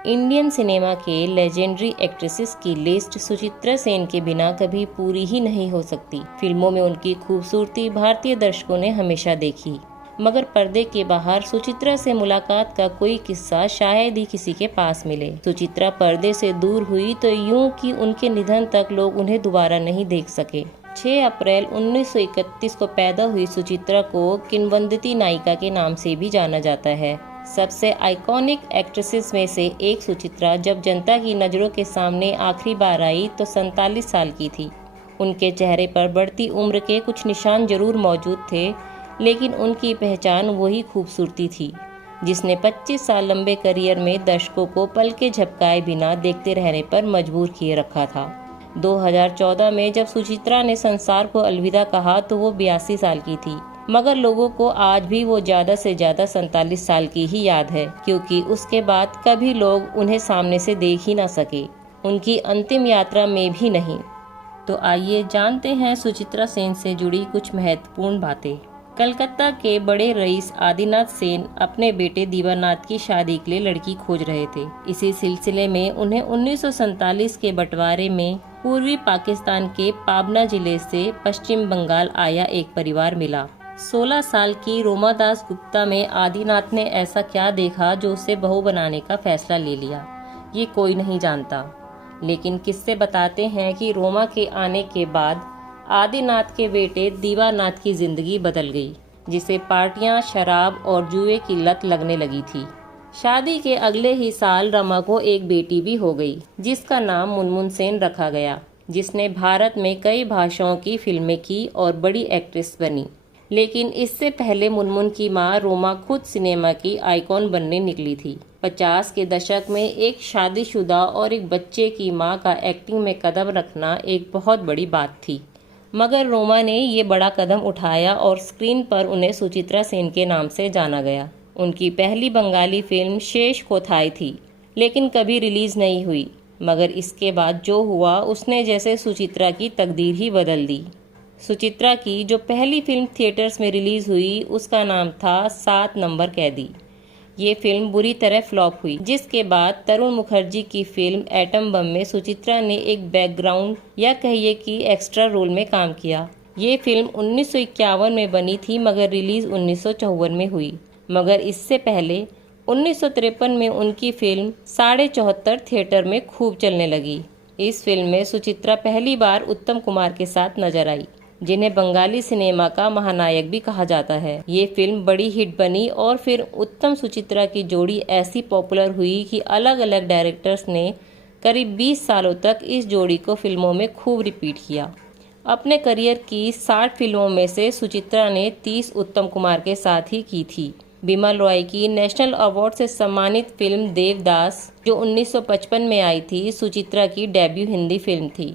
Indian cinema के legendary actresses की list Suchitra Sen के बिना कभी पूरी ही नहीं हो सकती। फिल्मों में उनकी खूबसूरती भारतीय दर्शकों ने हमेशा देखी, मगर पर्दे के बाहर सुचित्रा से मुलाकात का कोई किस्सा शायद ही किसी के पास मिले। सुचित्रा पर्दे से दूर हुई तो यूं कि उनके निधन तक लोग उन्हें दोबारा नहीं देख सके। 6 अप्रैल 1931 को पैदा हुई सुचित्रा को किंवदंती नायिका के नाम से भी जाना जाता है। सबसे आइकॉनिक एक्ट्रेसेस में से एक सुचित्रा जब जनता की नज़रों के सामने आखिरी बार आई तो 47 साल की थी। उनके चेहरे पर बढ़ती उम्र के कुछ निशान जरूर मौजूद थे, लेकिन उनकी पहचान वही खूबसूरती थी जिसने 25 साल लंबे करियर में दर्शकों को पल के झपकाए बिना देखते रहने पर मजबूर किए रखा था। 2014 में जब सुचित्रा ने संसार को अलविदा कहा तो वो 82 साल की थी, मगर लोगों को आज भी वो ज्यादा से ज्यादा 47 साल की ही याद है, क्योंकि उसके बाद कभी लोग उन्हें सामने से देख ही ना सके, उनकी अंतिम यात्रा में भी नहीं। तो आइए जानते हैं सुचित्रा सेन से जुड़ी कुछ महत्वपूर्ण बातें। कलकत्ता के बड़े रईस आदिनाथ सेन अपने बेटे दीवानाथ की शादी के लिए लड़की खोज रहे थे। इसी सिलसिले में उन्हें 1947 के बंटवारे में पूर्वी पाकिस्तान के पाबना जिले से पश्चिम बंगाल आया एक परिवार मिला। 16 साल की रोमा दास गुप्ता में आदिनाथ ने ऐसा क्या देखा जो उसे बहू बनाने का फैसला ले लिया, ये कोई नहीं जानता। लेकिन किस्से बताते हैं कि रोमा के आने के बाद आदिनाथ के बेटे दीवानाथ की जिंदगी बदल गई, जिसे पार्टियां, शराब और जुए की लत लगने लगी थी। शादी के अगले ही साल रमा को एक बेटी भी हो गई, जिसका नाम मुनमुन सेन रखा गया, जिसने भारत में कई भाषाओं की फिल्में की और बड़ी एक्ट्रेस बनी। लेकिन इससे पहले मुनमुन की मां रोमा खुद सिनेमा की आइकॉन बनने निकली थी। 50 के दशक में एक शादीशुदा और एक बच्चे की मां का एक्टिंग में कदम रखना एक बहुत बड़ी बात थी, मगर रोमा ने ये बड़ा कदम उठाया और स्क्रीन पर उन्हें सुचित्रा सेन के नाम से जाना गया। उनकी पहली बंगाली फिल्म शेष कोथाई थी, लेकिन कभी रिलीज नहीं हुई, मगर इसके बाद जो हुआ उसने जैसे सुचित्रा की तकदीर ही बदल दी। सुचित्रा की जो पहली फिल्म थिएटर्स में रिलीज हुई उसका नाम था 7 नंबर कैदी। ये फिल्म बुरी तरह फ्लॉप हुई, जिसके बाद तरुण मुखर्जी की फिल्म एटम बम में सुचित्रा ने एक बैकग्राउंड या कहिए कि एक्स्ट्रा रोल में काम किया। ये फिल्म 1951 में बनी थी, मगर रिलीज 1954 में हुई। मगर इससे पहले 1953 में उनकी फिल्म 74.5 थिएटर में खूब चलने लगी। इस फिल्म में सुचित्रा पहली बार उत्तम कुमार के साथ नजर आई, जिन्हें बंगाली सिनेमा का महानायक भी कहा जाता है। ये फिल्म बड़ी हिट बनी और फिर उत्तम सुचित्रा की जोड़ी ऐसी पॉपुलर हुई कि अलग अलग डायरेक्टर्स ने करीब 20 सालों तक इस जोड़ी को फिल्मों में खूब रिपीट किया। अपने करियर की 60 फिल्मों में से सुचित्रा ने 30 उत्तम कुमार के साथ ही की थी। बिमल रॉय की नेशनल अवार्ड से सम्मानित फिल्म देवदास, जो 1955 में आई थी, सुचित्रा की डेब्यू हिंदी फिल्म थी।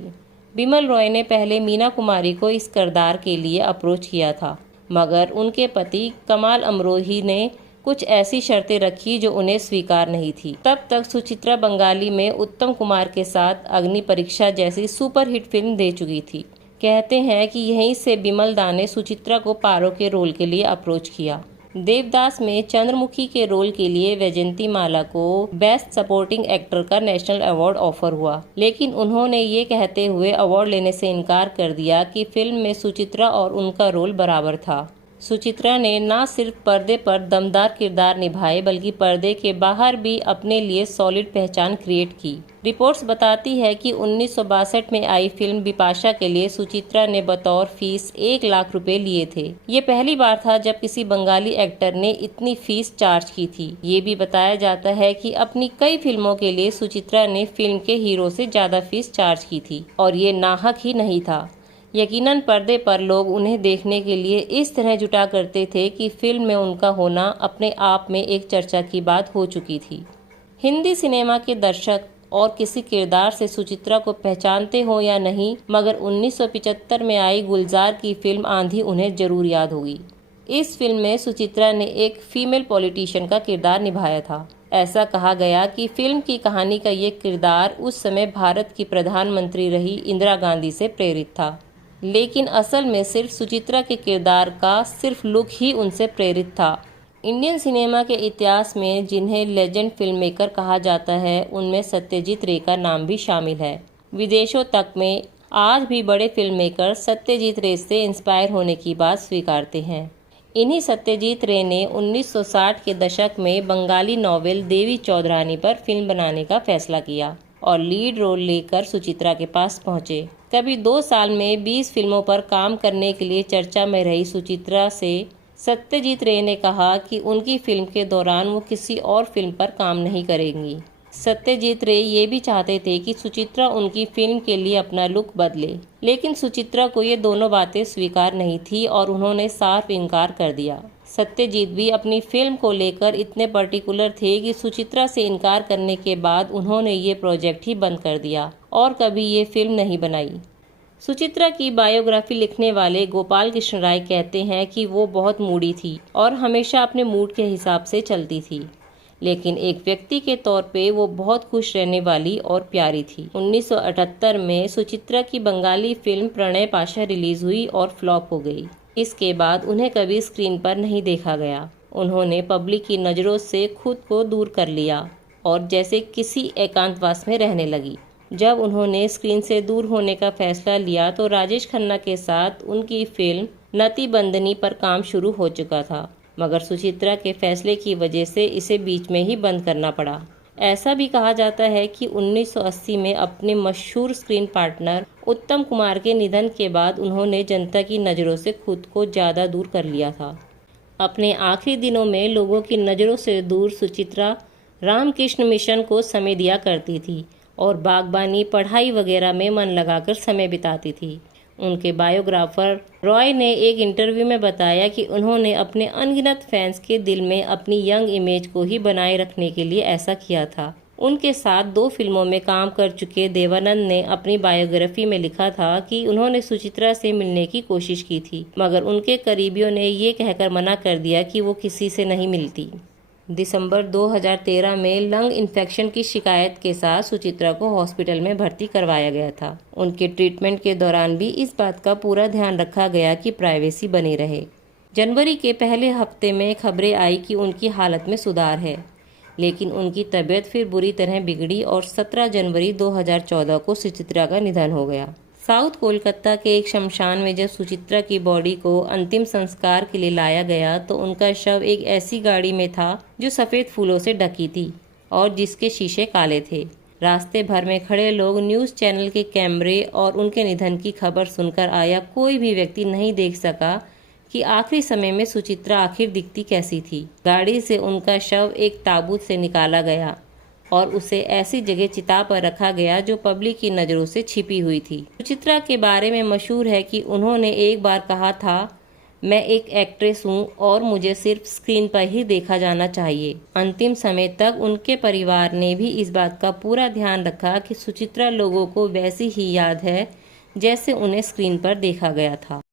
बिमल रॉय ने पहले मीना कुमारी को इस किरदार के लिए अप्रोच किया था, मगर उनके पति कमाल अमरोही ने कुछ ऐसी शर्तें रखी जो उन्हें स्वीकार नहीं थी। तब तक सुचित्रा बंगाली में उत्तम कुमार के साथ अग्नि परीक्षा जैसी सुपरहिट फिल्म दे चुकी थी। कहते हैं कि यहीं से बिमल दा ने सुचित्रा को पारो के रोल के लिए अप्रोच किया। देवदास में चंद्रमुखी के रोल के लिए वैजयंती माला को बेस्ट सपोर्टिंग एक्टर का नेशनल अवार्ड ऑफर हुआ, लेकिन उन्होंने ये कहते हुए अवार्ड लेने से इनकार कर दिया कि फिल्म में सुचित्रा और उनका रोल बराबर था। सुचित्रा ने न सिर्फ पर्दे पर दमदार किरदार निभाए, बल्कि पर्दे के बाहर भी अपने लिए सॉलिड पहचान क्रिएट की। रिपोर्ट्स बताती है कि 1962 में आई फिल्म बिपाशा के लिए सुचित्रा ने बतौर फीस 1 लाख रुपए लिए थे। ये पहली बार था जब किसी बंगाली एक्टर ने इतनी फीस चार्ज की थी। ये भी बताया जाता है कि अपनी कई फिल्मों के लिए सुचित्रा ने फिल्म के हीरो से ज्यादा फीस चार्ज की थी, और ये नाहक ही नहीं था। यकीनन पर्दे पर लोग उन्हें देखने के लिए इस तरह जुटा करते थे कि फिल्म में उनका होना अपने आप में एक चर्चा की बात हो चुकी थी। हिंदी सिनेमा के दर्शक और किसी किरदार से सुचित्रा को पहचानते हो या नहीं, मगर 1975 में आई गुलजार की फिल्म आंधी उन्हें जरूर याद होगी। इस फिल्म में सुचित्रा ने एक फीमेल पॉलिटिशियन का किरदार निभाया था। ऐसा कहा गया कि फिल्म की कहानी का ये किरदार उस समय भारत की प्रधानमंत्री रही इंदिरा गांधी से प्रेरित था, लेकिन असल में सिर्फ सुचित्रा के किरदार का सिर्फ लुक ही उनसे प्रेरित था। इंडियन सिनेमा के इतिहास में जिन्हें लेजेंड फिल्म मेकर कहा जाता है, उनमें सत्यजीत रे का नाम भी शामिल है। विदेशों तक में आज भी बड़े फिल्म मेकर सत्यजीत रे से इंस्पायर होने की बात स्वीकारते हैं। इन्हीं सत्यजीत रे ने 1960 के दशक में बंगाली नॉवेल देवी चौधरानी पर फिल्म बनाने का फैसला किया और लीड रोल लेकर सुचित्रा के पास पहुंचे। कभी 2 साल में 20 फिल्मों पर काम करने के लिए चर्चा में रही सुचित्रा से सत्यजीत रे ने कहा कि उनकी फिल्म के दौरान वो किसी और फिल्म पर काम नहीं करेंगी। सत्यजीत रे ये भी चाहते थे कि सुचित्रा उनकी फिल्म के लिए अपना लुक बदले, लेकिन सुचित्रा को ये दोनों बातें स्वीकार नहीं थी और उन्होंने साफ इनकार कर दिया। सत्यजीत भी अपनी फिल्म को लेकर इतने पर्टिकुलर थे कि सुचित्रा से इनकार करने के बाद उन्होंने ये प्रोजेक्ट ही बंद कर दिया और कभी ये फिल्म नहीं बनाई। सुचित्रा की बायोग्राफी लिखने वाले गोपाल कृष्ण राय कहते हैं कि वो बहुत मूडी थी और हमेशा अपने मूड के हिसाब से चलती थी, लेकिन एक व्यक्ति के तौर पे वो बहुत खुश रहने वाली और प्यारी थी। 1978 में सुचित्रा की बंगाली फिल्म प्रणय पाशा रिलीज हुई और फ्लॉप हो गई। इसके बाद उन्हें कभी स्क्रीन पर नहीं देखा गया। उन्होंने पब्लिक की नज़रों से खुद को दूर कर लिया और जैसे किसी एकांतवास में रहने लगी। जब उन्होंने स्क्रीन से दूर होने का फैसला लिया तो राजेश खन्ना के साथ उनकी फिल्म नती बंदनी पर काम शुरू हो चुका था, मगर सुचित्रा के फैसले की वजह से इसे बीच में ही बंद करना पड़ा। ऐसा भी कहा जाता है कि 1980 में अपने मशहूर स्क्रीन पार्टनर उत्तम कुमार के निधन के बाद उन्होंने जनता की नज़रों से खुद को ज़्यादा दूर कर लिया था। अपने आखिरी दिनों में लोगों की नज़रों से दूर सुचित्रा रामकृष्ण मिशन को समय दिया करती थी और बागबानी, पढ़ाई वगैरह में मन लगाकर समय बिताती थी। उनके बायोग्राफर रॉय ने एक इंटरव्यू में बताया कि उन्होंने अपने अनगिनत फैंस के दिल में अपनी यंग इमेज को ही बनाए रखने के लिए ऐसा किया था। उनके साथ 2 फिल्मों में काम कर चुके देवानंद ने अपनी बायोग्राफी में लिखा था कि उन्होंने सुचित्रा से मिलने की कोशिश की थी, मगर उनके करीबियों ने ये कहकर मना कर दिया कि वो किसी से नहीं मिलती। दिसंबर 2013 में लंग इन्फेक्शन की शिकायत के साथ सुचित्रा को हॉस्पिटल में भर्ती करवाया गया था। उनके ट्रीटमेंट के दौरान भी इस बात का पूरा ध्यान रखा गया कि प्राइवेसी बनी रहे। जनवरी के पहले हफ्ते में खबरें आई कि उनकी हालत में सुधार है, लेकिन उनकी तबीयत फिर बुरी तरह बिगड़ी और 17 जनवरी 2014 को सुचित्रा का निधन हो गया। साउथ कोलकाता के एक शमशान में जब सुचित्रा की बॉडी को अंतिम संस्कार के लिए लाया गया तो उनका शव एक ऐसी गाड़ी में था जो सफ़ेद फूलों से ढकी थी और जिसके शीशे काले थे। रास्ते भर में खड़े लोग, न्यूज़ चैनल के कैमरे और उनके निधन की खबर सुनकर आया कोई भी व्यक्ति नहीं देख सका कि आखिरी समय में सुचित्रा आखिर दिखती कैसी थी। गाड़ी से उनका शव एक ताबूत से निकाला गया और उसे ऐसी जगह चिता पर रखा गया जो पब्लिक की नज़रों से छिपी हुई थी। सुचित्रा के बारे में मशहूर है कि उन्होंने एक बार कहा था, मैं एक एक्ट्रेस हूँ और मुझे सिर्फ स्क्रीन पर ही देखा जाना चाहिए। अंतिम समय तक उनके परिवार ने भी इस बात का पूरा ध्यान रखा कि सुचित्रा लोगों को वैसी ही याद है जैसे उन्हें स्क्रीन पर देखा गया था।